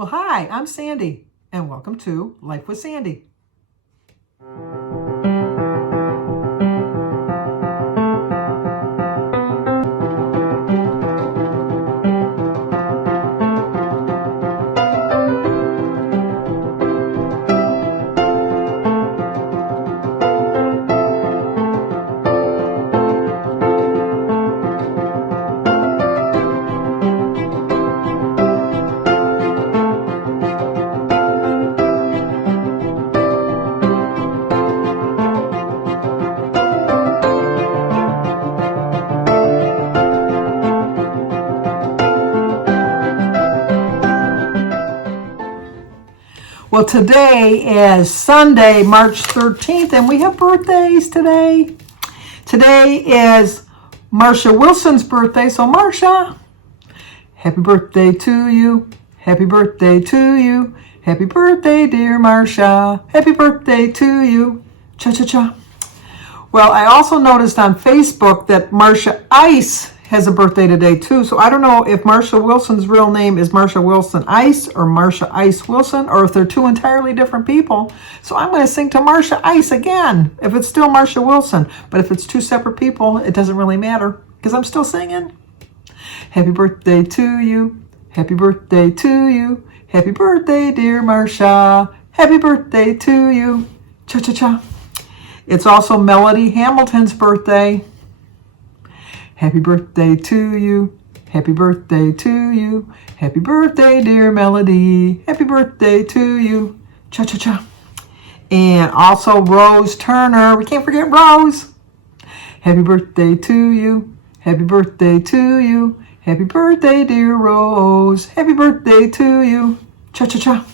Well, hi, I'm Sandy, and welcome to Life with Sandy. Well, today is Sunday, March 13th, and we have birthdays today. Today is Marsha Wilson's birthday, so Marsha, happy birthday to you. Happy birthday to you. Happy birthday, dear Marsha. Happy birthday to you. Cha-cha-cha. Well, I also noticed on Facebook that Marsha Ice has a birthday today too. So I don't know if Marsha Wilson's real name is Marsha Wilson Ice or Marsha Ice Wilson, or if they're two entirely different people. So I'm going to sing to Marsha Ice again, if it's still Marsha Wilson. But if it's two separate people, it doesn't really matter because I'm still singing. Happy birthday to you. Happy birthday to you. Happy birthday, dear Marsha. Happy birthday to you. Cha-cha-cha. It's also Melody Hamilton's birthday. Happy birthday to you. Happy birthday to you. Happy birthday, dear Melody. Happy birthday to you. Cha-cha-cha. And also Rose Turner. We can't forget Rose. Happy birthday to you. Happy birthday to you. Happy birthday, dear Rose. Happy birthday to you. Cha-cha-cha.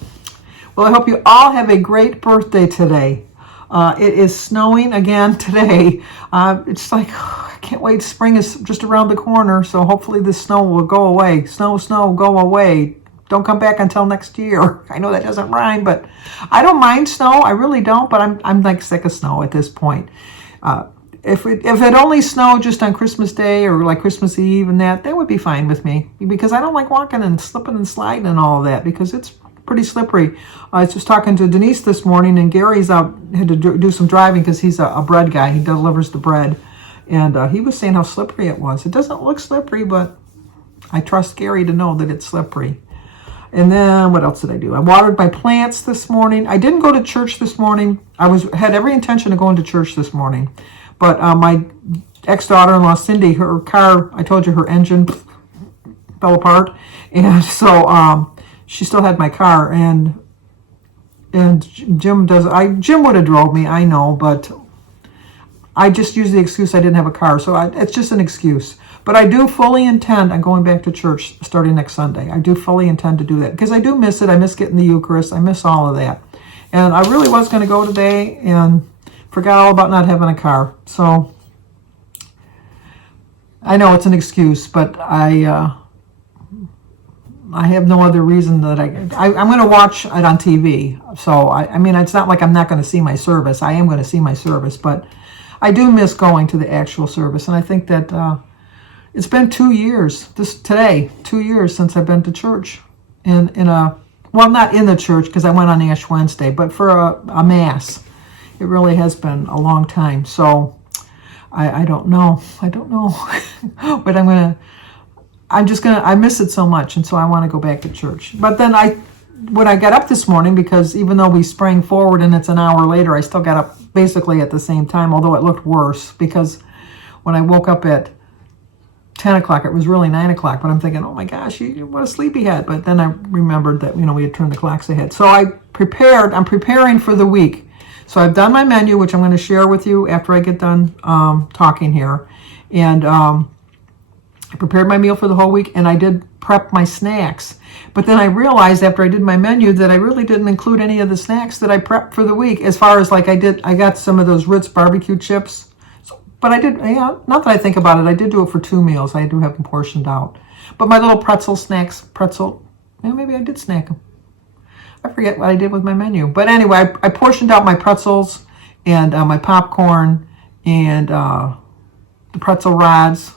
Well, I hope you all have a great birthday today. It is snowing again today. It's like, I can't wait. Spring is just around the corner, so hopefully the snow will go away. Snow, go away. Don't come back until next year. I know that doesn't rhyme, but I don't mind snow. I really don't, but I'm like sick of snow at this point. If it only snowed just on Christmas Day or like Christmas Eve and that would be fine with me, because I don't like walking and slipping and sliding and all of that, because it's pretty slippery. I was just talking to Denise this morning, and Gary's out, had to do some driving because he's a bread guy. He delivers the bread. And he was saying how slippery it was. It doesn't look slippery, but I trust Gary to know that it's slippery. And then what else did I do? I watered my plants this morning. I didn't go to church this morning. Had every intention of going to church this morning. But my ex-daughter-in-law, Cindy, her car, I told you her engine fell apart. And so she still had my car. And Jim would have drove me, I know, but I just used the excuse I didn't have a car. So it's just an excuse. But I do fully intend on going back to church starting next Sunday. I do fully intend to do that because I do miss it. I miss getting the Eucharist. I miss all of that. And I really was going to go today and forgot all about not having a car. So I know it's an excuse, but I have no other reason that I'm going to watch it on TV. So, I mean, it's not like I'm not going to see my service. I am going to see my service, but I do miss going to the actual service. And I think that it's been 2 years, 2 years since I've been to church. Well, not in the church because I went on Ash Wednesday, but for a Mass. It really has been a long time. So, I don't know. But I miss it so much, and so I want to go back to church. But then when I got up this morning, because even though we sprang forward and it's an hour later, I still got up basically at the same time, although it looked worse, because when I woke up at 10 o'clock, it was really 9 o'clock, but I'm thinking, oh my gosh, what a sleepyhead. But then I remembered that, we had turned the clocks ahead. So I'm preparing for the week. So I've done my menu, which I'm going to share with you after I get done talking here. And I prepared my meal for the whole week, and I did prep my snacks. But then I realized after I did my menu that I really didn't include any of the snacks that I prepped for the week, as far as like I got some of those Ritz barbecue chips. But I did, not that I think about it, I did do it for 2 meals. I do have them portioned out. But my little maybe I did snack them. I forget what I did with my menu. But anyway, I portioned out my pretzels and my popcorn and the pretzel rods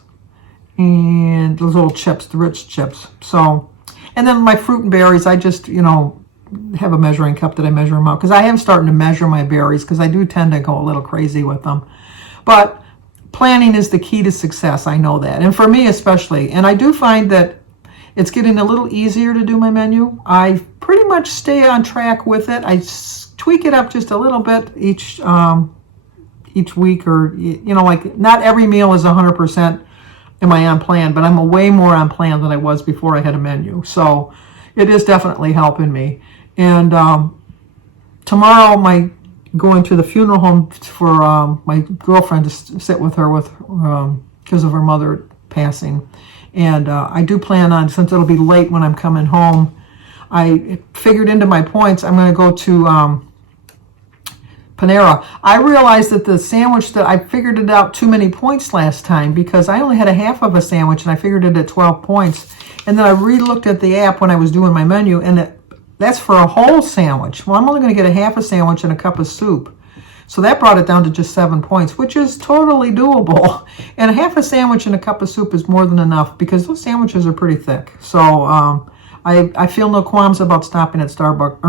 and those little chips, the Ritz chips. So, And then my fruit and berries, I just, have a measuring cup that I measure them out, because I am starting to measure my berries, because I do tend to go a little crazy with them. But planning is the key to success. I know that. And for me especially. And I do find that it's getting a little easier to do my menu. I pretty much stay on track with it. I tweak it up just a little bit each week, or, like not every meal is 100% am I on plan, but I'm way more on plan than I was before I had a menu. So it is definitely helping me. And tomorrow, going to the funeral home for my girlfriend to sit with her because of her mother passing. And I do plan on, since it'll be late when I'm coming home, I figured into my points, I'm going to go to Panera. I realized that the sandwich that I figured it out too many points last time, because I only had a half of a sandwich and I figured it at 12 points. And then I re-looked at the app when I was doing my menu, and that's for a whole sandwich. Well, I'm only going to get a half a sandwich and a cup of soup. So that brought it down to just 7 points, which is totally doable. And a half a sandwich and a cup of soup is more than enough, because those sandwiches are pretty thick. So I feel no qualms about stopping at stopping at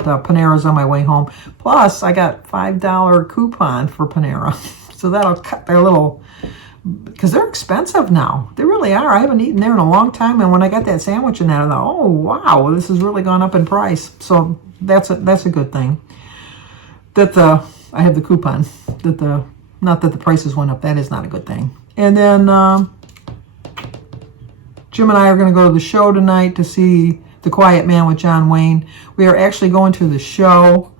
Panera's on my way home. Plus, I got $5 coupon for Panera. So that'll cut their little, because they're expensive now. They really are. I haven't eaten there in a long time. And when I got that sandwich in that, I thought, oh, wow, this has really gone up in price. So that's a good thing. That I have the coupon. Not that the prices went up. That is not a good thing. And then Jim and I are going to go to the show tonight to see The Quiet Man with John Wayne. We are actually going to the show.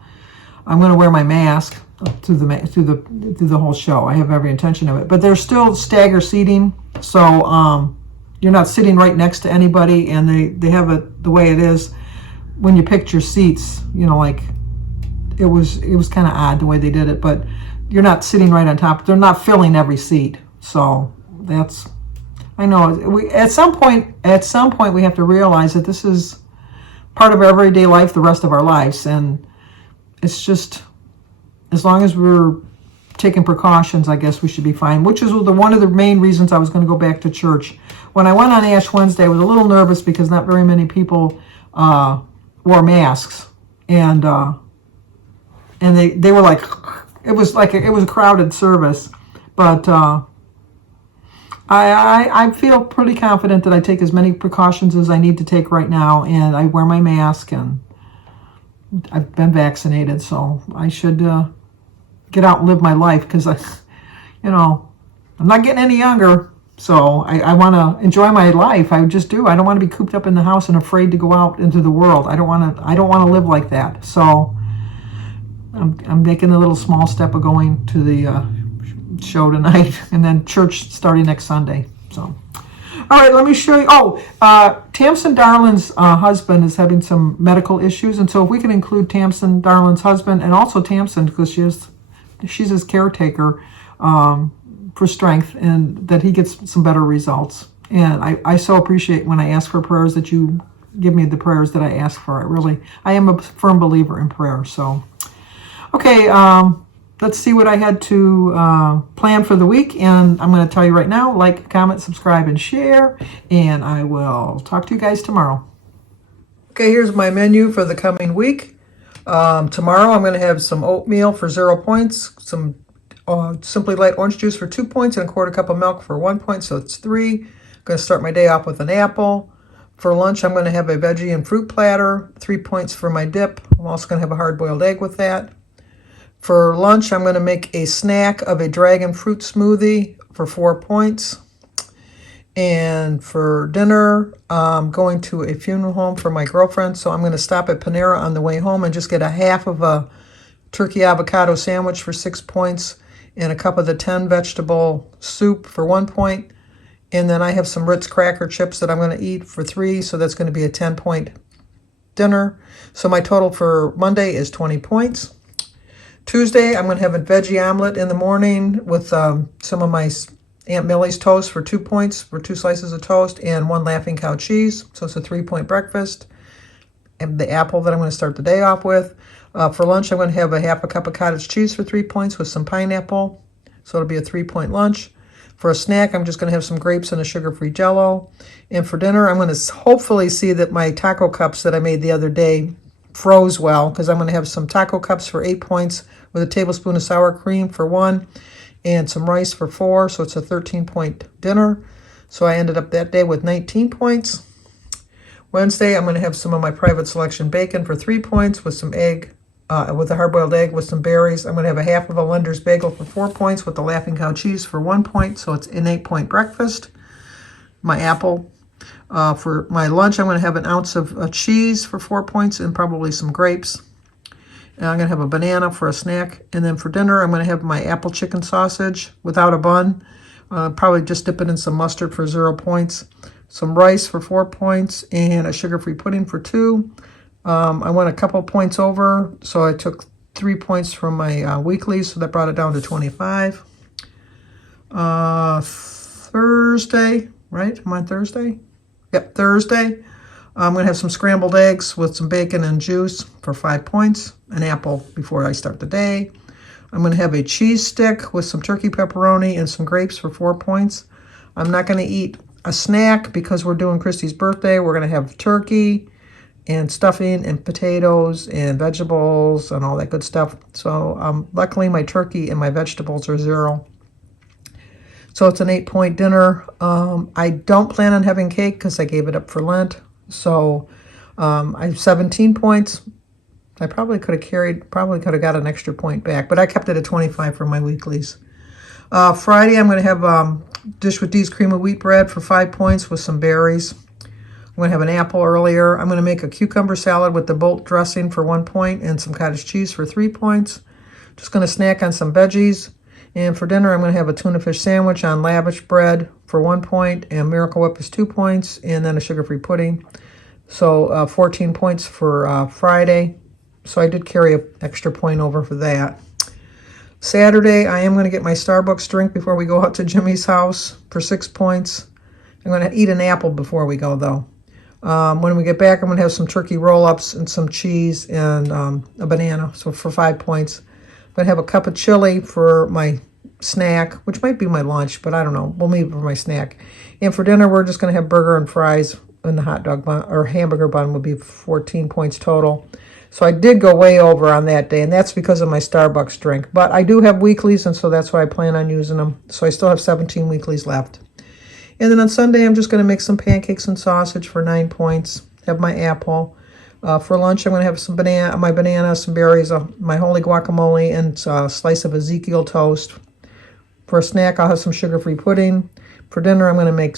I'm going to wear my mask through the whole show. I have every intention of it. But there's still stagger seating, so you're not sitting right next to anybody. And they have it the way it is when you picked your seats. Like it was kind of odd the way they did it, but you're not sitting right on top. They're not filling every seat, so that's. I know at some point we have to realize that this is part of our everyday life the rest of our lives, and it's just, as long as we're taking precautions, I guess we should be fine, which is one of the main reasons I was going to go back to church. When I went on Ash Wednesday, I was a little nervous because not very many people wore masks, and they were like it was a crowded service, but I feel pretty confident that I take as many precautions as I need to take right now, and I wear my mask, and I've been vaccinated, so I should get out and live my life, because I'm not getting any younger, so I want to enjoy my life. I just do. I don't want to be cooped up in the house and afraid to go out into the world. I don't want to live like that. So I'm making a little small step of going to the show tonight, and then church starting next Sunday. So, all right, let me show you. Tamsin Darlin's husband is having some medical issues, and so if we can include Tamsin Darlin's husband and also Tamsin, because she's his caretaker for strength, and that he gets some better results. And I so appreciate when I ask for prayers that you give me the prayers that I ask for. I am a firm believer in prayer. So, okay. Let's see what I had to plan for the week, and I'm going to tell you right now, like, comment, subscribe, and share, and I will talk to you guys tomorrow. Okay, here's my menu for the coming week. Tomorrow I'm going to have some oatmeal for 0 points, some Simply Light orange juice for 2 points, and a quarter cup of milk for 1 point, so it's 3. I'm going to start my day off with an apple. For lunch, I'm going to have a veggie and fruit platter, 3 points for my dip. I'm also going to have a hard-boiled egg with that. For lunch, I'm going to make a snack of a dragon fruit smoothie for 4 points. And for dinner, I'm going to a funeral home for my girlfriend, so I'm going to stop at Panera on the way home and just get a half of a turkey avocado sandwich for 6 points and a cup of the 10 vegetable soup for 1 point. And then I have some Ritz cracker chips that I'm going to eat for 3, so that's going to be a 10-point dinner. So my total for Monday is 20 points. Tuesday, I'm going to have a veggie omelet in the morning with some of my Aunt Millie's toast for 2 points, for 2 slices of toast, and 1 Laughing Cow cheese. So it's a 3-point breakfast. And the apple that I'm going to start the day off with. For lunch, I'm going to have a half a cup of cottage cheese for 3 points with some pineapple. So it'll be a 3-point lunch. For a snack, I'm just going to have some grapes and a sugar-free Jell-O. And for dinner, I'm going to hopefully see that my taco cups that I made the other day froze well, because I'm going to have some taco cups for 8 points with a tablespoon of sour cream for 1 and some rice for 4, so it's a 13-point dinner. So I ended up that day with 19 points. Wednesday, I'm going to have some of my private selection bacon for 3 points with some egg, with a hard-boiled egg with some berries. I'm going to have a half of a Lender's bagel for 4 points with the Laughing Cow cheese for 1 point, so it's an 8-point breakfast. My apple. For my lunch, I'm going to have an ounce of cheese for 4 points and probably some grapes. And I'm going to have a banana for a snack. And then for dinner, I'm going to have my apple chicken sausage without a bun. Probably just dip it in some mustard for 0 points. Some rice for 4 points and a sugar-free pudding for 2. I went a couple points over, so I took 3 points from my weekly, so that brought it down to 25. Thursday, right? Am I on Thursday? Yep, Thursday. I'm going to have some scrambled eggs with some bacon and juice for 5 points. An apple before I start the day. I'm going to have a cheese stick with some turkey pepperoni and some grapes for 4 points. I'm not going to eat a snack because we're doing Christy's birthday. We're going to have turkey and stuffing and potatoes and vegetables and all that good stuff. So luckily my turkey and my vegetables are 0. So it's an 8-point dinner. I don't plan on having cake because I gave it up for Lent. So I have 17 points. I probably could have got an extra point back, but I kept it at 25 for my weeklies. Friday, I'm going to have dish with D's cream of wheat bread for 5 points with some berries. I'm going to have an apple earlier. I'm going to make a cucumber salad with the Bolt dressing for 1 point and some cottage cheese for 3 points. Just going to snack on some veggies. And for dinner, I'm going to have a tuna fish sandwich on lavish bread for 1 point, and Miracle Whip is 2 points, and then a sugar-free pudding. So 14 points for Friday. So I did carry an extra point over for that. Saturday, I am going to get my Starbucks drink before we go out to Jimmy's house for 6 points. I'm going to eat an apple before we go, though. When we get back, I'm going to have some turkey roll-ups and some cheese and a banana, so for 5 points. I'm going to have a cup of chili for my snack, which might be my lunch, but I don't know. We'll leave it for my snack. And for dinner, we're just going to have burger and fries, and the hot dog bun, or hamburger bun, would be 14 points total. So I did go way over on that day, and that's because of my Starbucks drink. But I do have weeklies, and so that's why I plan on using them. So I still have 17 weeklies left. And then on Sunday, I'm just going to make some pancakes and sausage for 9 points. Have my apple. For lunch, I'm going to have some my banana, some berries, my holy guacamole, and a slice of Ezekiel toast. For a snack, I'll have some sugar-free pudding. For dinner, I'm going to make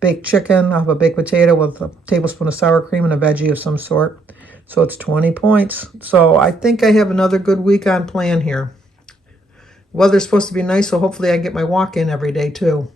baked chicken. I'll have a baked potato with a tablespoon of sour cream and a veggie of some sort. So it's 20 points. So I think I have another good week on plan here. Weather's supposed to be nice, so hopefully I get my walk in every day too.